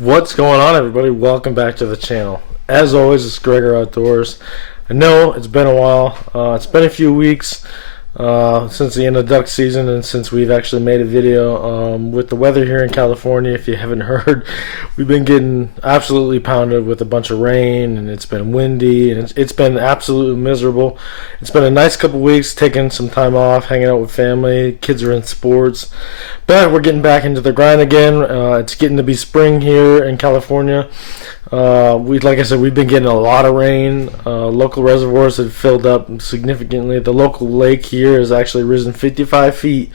What's going on, everybody? Welcome back to the channel. As always, it's Gregor Outdoors. I know it's been a while. It's been a few weeks since the end of duck season and since we've actually made a video. With the weather here in California, if you haven't heard, we've been getting absolutely pounded with a bunch of rain, and it's been windy, and it's been absolutely miserable. It's been a nice couple weeks, taking some time off, hanging out with family. Kids are in sports, but we're getting back into the grind again. It's getting to be spring here in California. Like I said, we've been getting a lot of rain. Local reservoirs have filled up significantly. The local lake here has actually risen 55 feet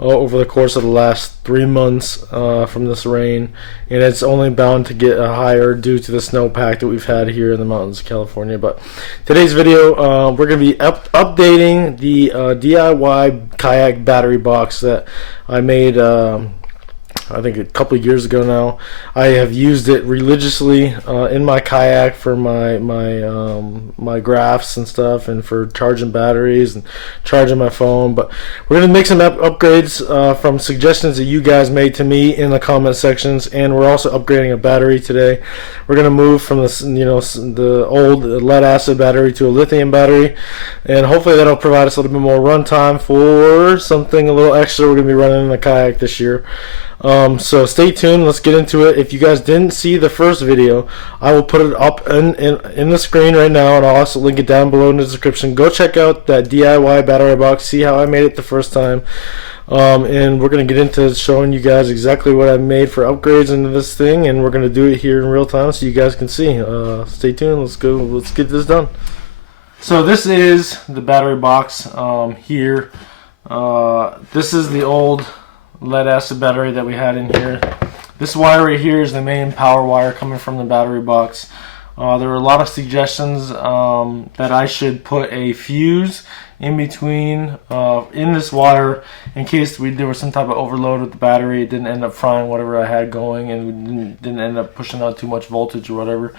over the course of the last 3 months from this rain, and it's only bound to get higher due to the snowpack that we've had here in the mountains of California. But today's video, we're going to be updating the DIY Kayak Battery Box that I made I think a couple of years ago now. I have used it religiously in my kayak for my graphs and stuff, and for charging batteries and charging my phone. But we're gonna make some upgrades from suggestions that you guys made to me in the comment sections, and we're also upgrading a battery today. We're gonna move from the old lead acid battery to a lithium battery, and hopefully that'll provide us a little bit more runtime for something a little extra we're gonna be running in the kayak this year. So stay tuned. Let's get into it. If you guys didn't see the first video, I will put it up in the screen right now, and I'll also link it down below in the description. Go check out that DIY battery box, see how I made it the first time, and we're going to get into showing you guys exactly what I made for upgrades into this thing, and we're going to do it here in real time so you guys can see. Stay tuned. Let's get this done. So this is the battery box here. This is the old lead acid battery that we had in here. This wire right here is the main power wire coming from the battery box. There were a lot of suggestions that I should put a fuse in between in this wire in case there was some type of overload with the battery. It didn't end up frying whatever I had going, and we didn't end up pushing out too much voltage or whatever.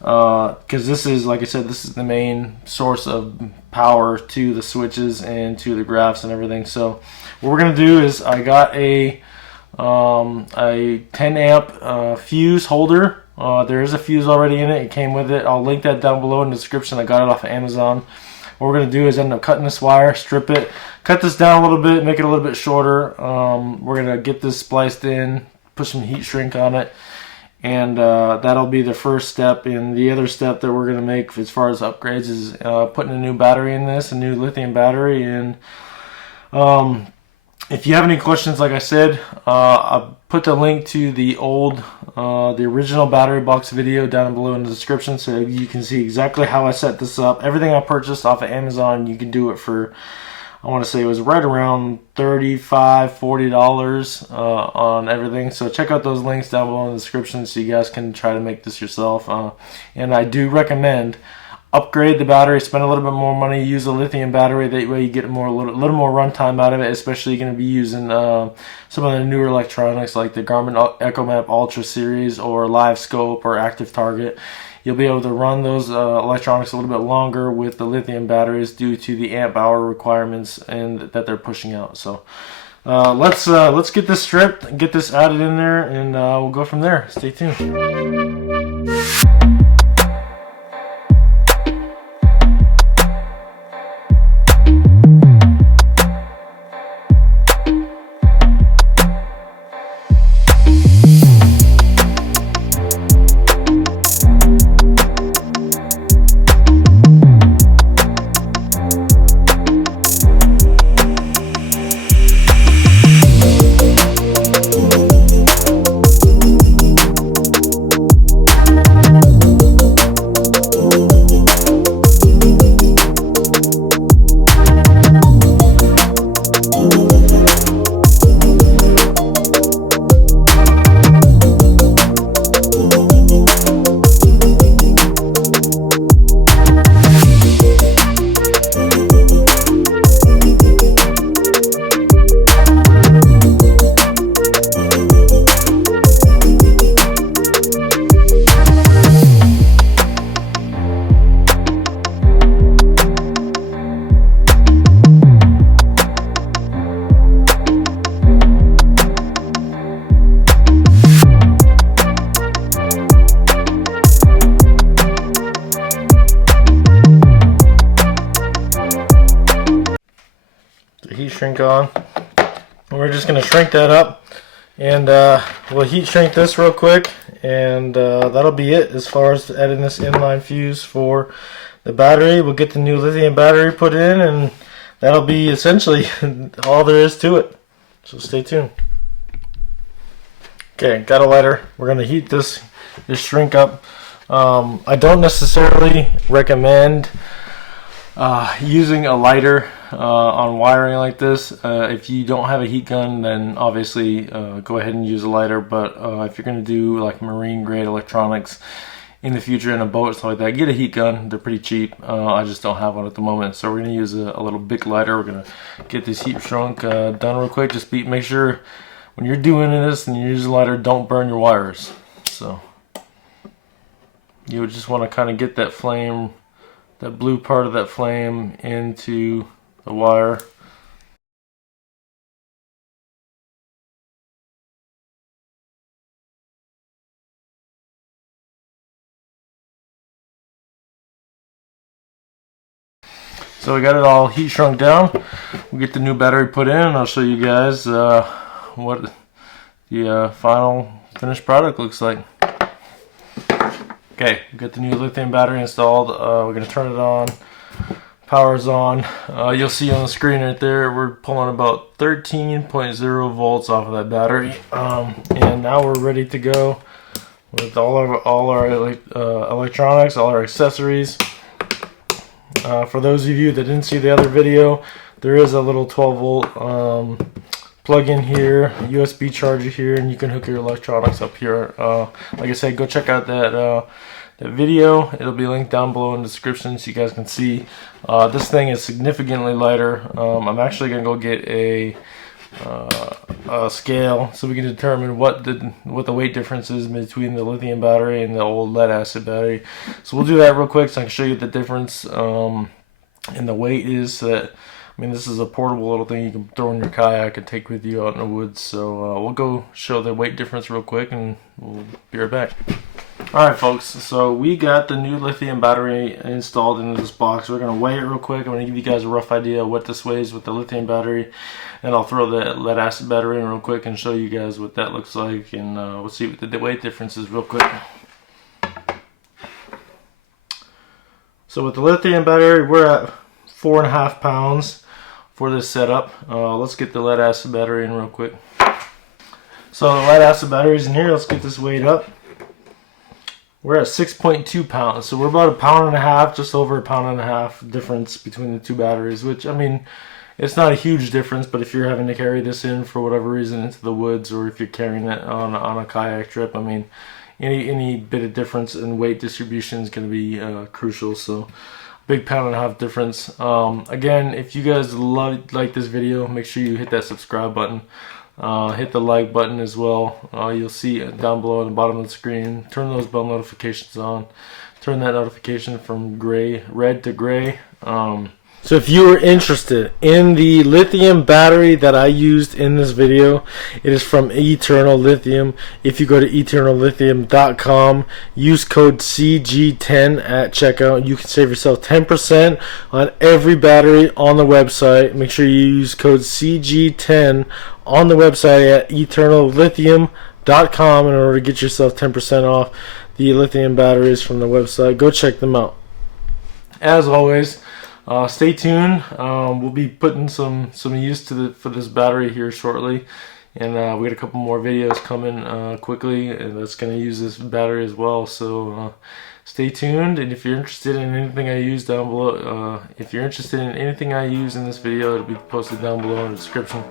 Because this is, like I said, this is the main source of power to the switches and to the graphs and everything. So what we're gonna do is I got a 10 amp fuse holder. There is a fuse already in it. It came with it. I'll link that down below in the description. I got it off of Amazon. What we're gonna do is end up cutting this wire, strip it, cut this down a little bit, make it a little bit shorter. We're gonna get this spliced in, put some heat shrink on it, and that'll be the first step. And the other step that we're going to make as far as upgrades is putting a new battery in this, a new lithium battery. And if you have any questions, like I said, I'll put the link to the original battery box video down below in the description, so you can see exactly how I set this up. Everything I purchased off of Amazon, you can do it for, I want to say it was right around $35–40 on everything. So check out those links down below in the description so you guys can try to make this yourself. And I do recommend upgrade the battery, spend a little bit more money, use a lithium battery. That way you get a little more runtime out of it, especially you're going to be using some of the newer electronics like the Garmin EchoMap Ultra series or LiveScope or Active Target. You'll be able to run those electronics a little bit longer with the lithium batteries due to the amp hour requirements and that they're pushing out. So let's get this stripped, get this added in there, and we'll go from there. Stay tuned. shrink on. And we're just going to shrink that up, and we'll heat shrink this real quick, and that'll be it as far as adding this inline fuse for the battery. We'll get the new lithium battery put in, and that'll be essentially all there is to it. So stay tuned. Okay, got a lighter. We're going to heat this shrink up. I don't necessarily recommend using a lighter on wiring like this. If you don't have a heat gun, then obviously go ahead and use a lighter. But if you're going to do like marine grade electronics in the future in a boat or something like that, get a heat gun. They're pretty cheap. I just don't have one at the moment, so we're going to use a little big lighter. We're going to get this heat shrunk done real quick. Just make sure when you're doing this and you use a lighter, don't burn your wires. So you would just want to kind of get that flame, that blue part of that flame, into the wire. So we got it all heat shrunk down. We'll get the new battery put in, and I'll show you guys what the final finished product looks like. Okay, we got the new lithium battery installed. We're going to turn it on. Power's on. You'll see on the screen right there, we're pulling about 13.0 volts off of that battery. And now we're ready to go with all our electronics, all our accessories. For those of you that didn't see the other video, there is a little 12 volt plug-in here, USB charger here, and you can hook your electronics up here. Like I said, go check out that video. It'll be linked down below in the description so you guys can see. This thing is significantly lighter. I'm actually gonna go get a scale so we can determine what the weight difference is between the lithium battery and the old lead acid battery. So we'll do that real quick so I can show you the difference in the weight is. So that, I mean, this is a portable little thing you can throw in your kayak and take with you out in the woods. So we'll go show the weight difference real quick, and we'll be right back. Alright folks, so we got the new lithium battery installed into this box. We're going to weigh it real quick. I'm going to give you guys a rough idea of what this weighs with the lithium battery, and I'll throw the lead acid battery in real quick and show you guys what that looks like, and we'll see what the weight difference is real quick. So with the lithium battery, we're at 4.5 pounds for this setup. Let's get the lead acid battery in real quick. So the lead acid battery is in here. Let's get this weighed up. We're at 6.2 pounds, so we're about 1.5 pounds, just over 1.5 pounds difference between the two batteries, which, I mean, it's not a huge difference, but if you're having to carry this in for whatever reason into the woods, or if you're carrying it on a kayak trip, I mean, any bit of difference in weight distribution is going to be crucial. So big 1.5 pound difference. Again, if you guys like this video, make sure you hit that subscribe button. Hit the like button as well. You'll see it down below at the bottom of the screen. Turn those bell notifications on. Turn that notification from red to gray. So if you are interested in the lithium battery that I used in this video, it is from Eternal Lithium. If you go to eternallithium.com, use code CG10 at checkout, you can save yourself 10% on every battery on the website. Make sure you use code CG10 on the website at eternallithium.com in order to get yourself 10% off the lithium batteries from the website. Go check them out. As always, stay tuned. We'll be putting some use for this battery here shortly, and we got a couple more videos coming quickly, and that's going to use this battery as well. So stay tuned, and if you're interested in anything I use down below, if you're interested in anything I use in this video, it'll be posted down below in the description.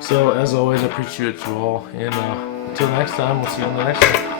So as always, I appreciate you all, and until next time, we'll see you on the next one.